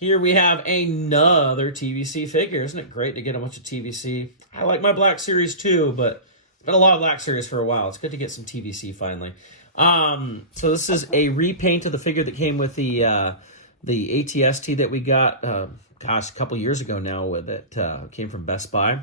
Here we have another TVC figure. Isn't it great to get a bunch of TVC? I like my Black Series too, but it's been a lot of Black Series for a while. It's good to get some TVC finally. So this is a repaint of the figure that came with the ATST that we got, gosh, a couple years ago now that came from Best Buy.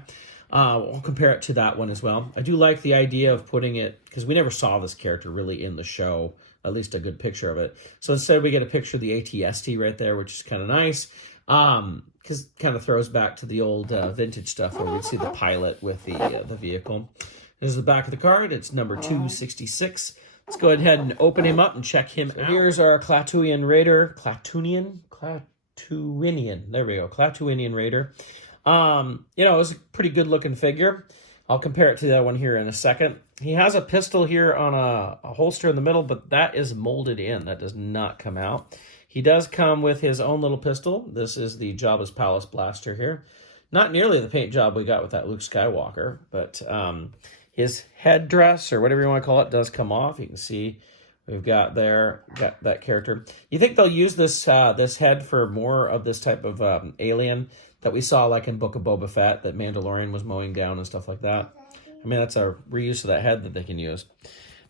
I'll compare it to that one as well. I do like the idea of putting it, because we never saw this character really in the show, at least a good picture of it. So instead we get a picture of the ATST right there, which is kind of nice, because it kind of throws back to the old vintage stuff where we see the pilot with the vehicle. This is the back of the card. It's number 266. Let's go ahead and open him up and check him out. Here's our Klatooinian Raider. Klatooinian? Klatooinian. There we go. Klatooinian Raider. You know, it was a pretty good looking figure. I'll compare it to that one here in a second. He has a pistol here on a holster in the middle, but that is molded in. That does not come out. He does come with his own little pistol. This is the Jabba's Palace blaster here. Not nearly the paint job we got with that Luke Skywalker, but his headdress, or whatever you want to call it, does come off. You can see we've got that character. You think they'll use this this head for more of this type of alien that we saw like in Book of Boba Fett that Mandalorian was mowing down and stuff like that? I mean, that's a reuse of that head that they can use.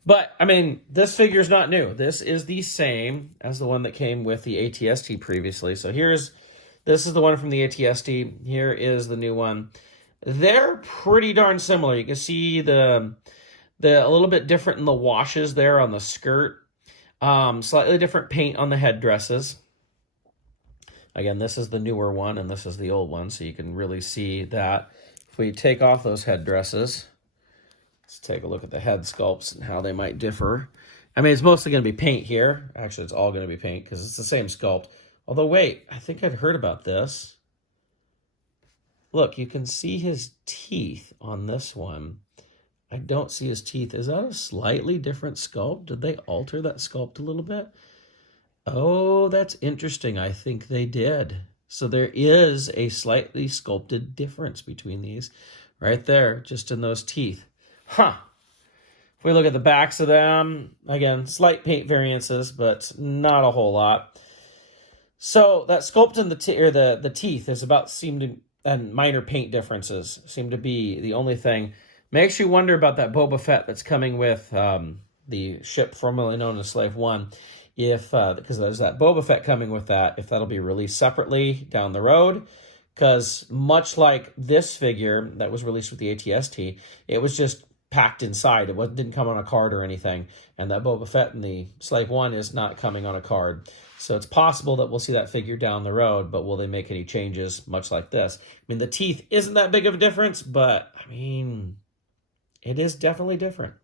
But, I mean, this figure's not new. This is the same as the one that came with the ATST previously. So this is the one from the ATST. Here is the new one. They're pretty darn similar. You can see the a little bit different in the washes there on the skirt. Slightly different paint on the headdresses. Again, this is the newer one, and this is the old one, so you can really see that. If we take off those headdresses, let's take a look at the head sculpts and how they might differ. I mean, it's mostly going to be paint here. Actually, it's all going to be paint because it's the same sculpt. Although, wait, I think I'd heard about this. Look, you can see his teeth on this one. I don't see his teeth. Is that a slightly different sculpt? Did they alter that sculpt a little bit? Oh, that's interesting. I think they did. So there is a slightly sculpted difference between these right there, just in those teeth. Huh. If we look at the backs of them, again, slight paint variances, but not a whole lot. So that sculpt in the teeth is and minor paint differences seem to be the only thing. Makes you wonder about that Boba Fett that's coming with the ship formerly known as Slave One. Because there's that Boba Fett coming with that, if that'll be released separately down the road. Because much like this figure that was released with the ATST, it was just packed inside. It didn't come on a card or anything. And that Boba Fett in the Slave One is not coming on a card. So it's possible that we'll see that figure down the road, but will they make any changes much like this? I mean, the teeth isn't that big of a difference, but, I mean, it is definitely different.